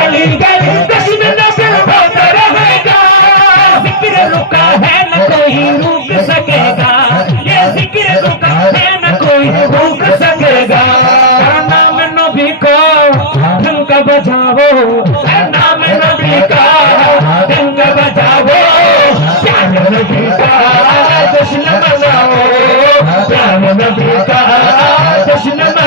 गली गली जश्न होता रहेगा ज़िक्र रुका न कोई रुक सकेगा ये सकेगा नाम नबी को बजाओ नाम नबी का ढंग बजाओ प्यार नबी का जश्न मनाओ का जश्न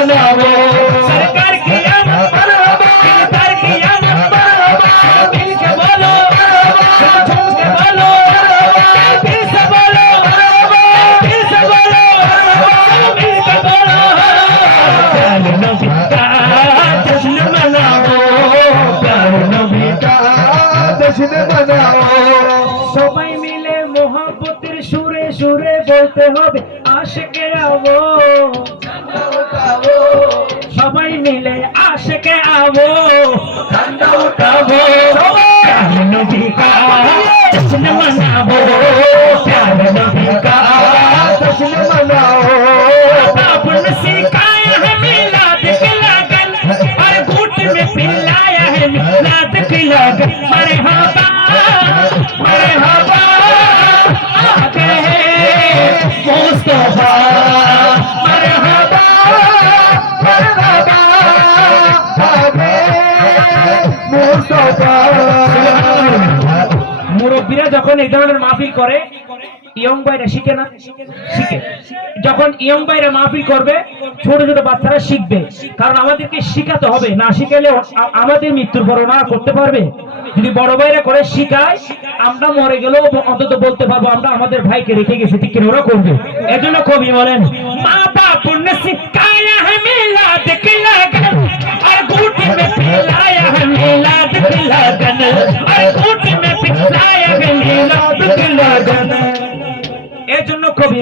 সবাই মিলে মোহাব্বতের সুরে সুরে বলতে হবে আশেকে আবো সবাই মিলে আশেকে আবো ঠান্ডা উঠাবো প্যার নবী কা জশ্ন মনাবো প্যার নবী কা জশ্ন মানাও बाप ने सिखाया है मिलाद की लगन और घूट में पिलाया है मिलाद की लगन मरहबा मरहबा যখন এই ধরনের মাহফিল করে, ইয়ং ভাইরা শিখে না? শিখে। যখন ইয়ং ভাইরা মাহফিল করবে, ছোট ছোট বাচ্চারা শিখবে। কারণ আমাদেরকে শিখাতে হবে। না শিখাইলে আমাদের মৃত্যুর বড় না করতে পারবে? যদি বড় ভাইরা করে শিখায়, আমরা মরে গেলেও অন্তত বলতে পারব, আমরা আমাদের ভাইকে রেখে গেছি। ঠিক কেন ওরা করবে? এজন্য কবি বলেন মা বাপ পুণ্য শিক্ষায় দেখে লাগা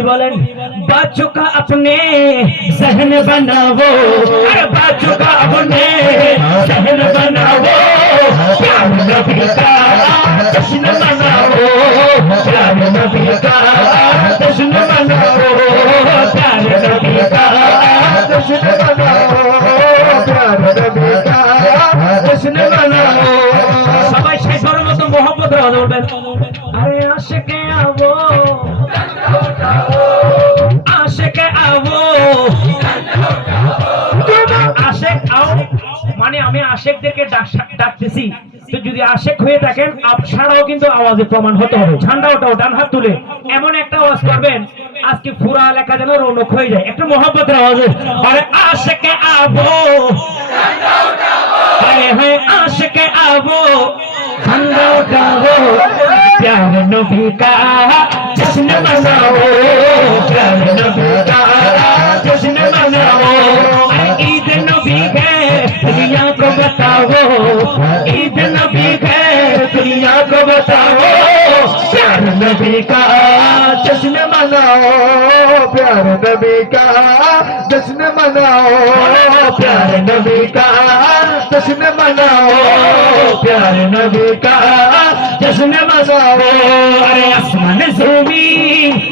নবী বলেন বাচ্চু কা আপনি সহন বানাবো। আর বাচ্চু কা আপনি সহন বানাবো। প্যার নবী কা জশ্ন মানাবো প্যার নবী কা জশ্ন মানাবো প্যার নবী কা জশ্ন মানাবো প্যার নবী কা জশ্ন মানাবো সবাই শেষ মতো মোহাম্মদ রাজা বলবেন, আরে আশিকে আব মানে আমি আশেখদেরকে ডাকতেছি। তো যদি আশেক হয়ে থাকেন আপনারাও কিন্তু আওয়াজে প্রমাণ হতে হবে। ঝান্ডা ওটাও ডান হাত তুলে। এমন একটা আওয়াজ করবেন, আজকে পুরা এলাকা যেন রৌনক হয়ে যায়। একটা মহাব্বতের আওয়াজে। আরে আশেকে আবো। আরে হ্যাঁ আশেকে আবো। ঝান্ডা ওঠাবো প্যার নবী কা, জশ্ন মানাও, প্যার নবী কা, জশ্ন মানাও। बताओ, ईद नबी है, दुनिया को बताओ, प्यार नबी का जश्न मनाओ, प्यार नबी का जश्न मनाओ, प्यार नबी का जश्न मनाओ, प्यार नबी का जश्न मनाओ। अरे आसमान सूबी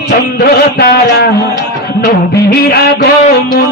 चंद्र, तारा, नौ बीरा गो मुन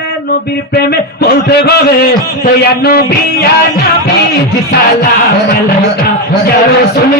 নবীর প্রেমে বলতে হবে তো নবী নবী সালাম আলাইকা ইয়া রাসূল